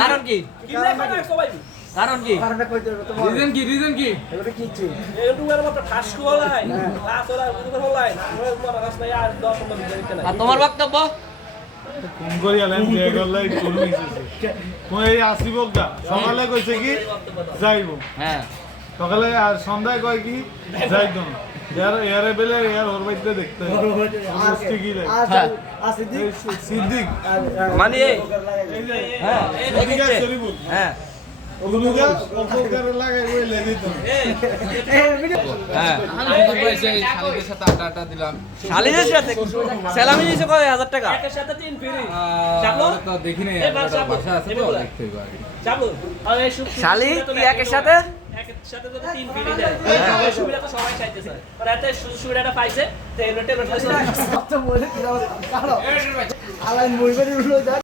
কারণ কি? কারণ কি? রিজন কি? আর তোমার বক্তব্য? সকালে কইছে কি যাইব, হ্যাঁ সকালে আর সন্ধ্যায় কয় কি যাইতো না। এয়ারে বেলে এয়ার ওর বাড়িতে দেখতে সিদ্দিক মানে হ্যাঁ হ্যাঁ শালিদের সাথে স্যালামি দিয়েছে কয় 1000 টাকা? শালি কি একের সাথে সুবিধাটা পাইছে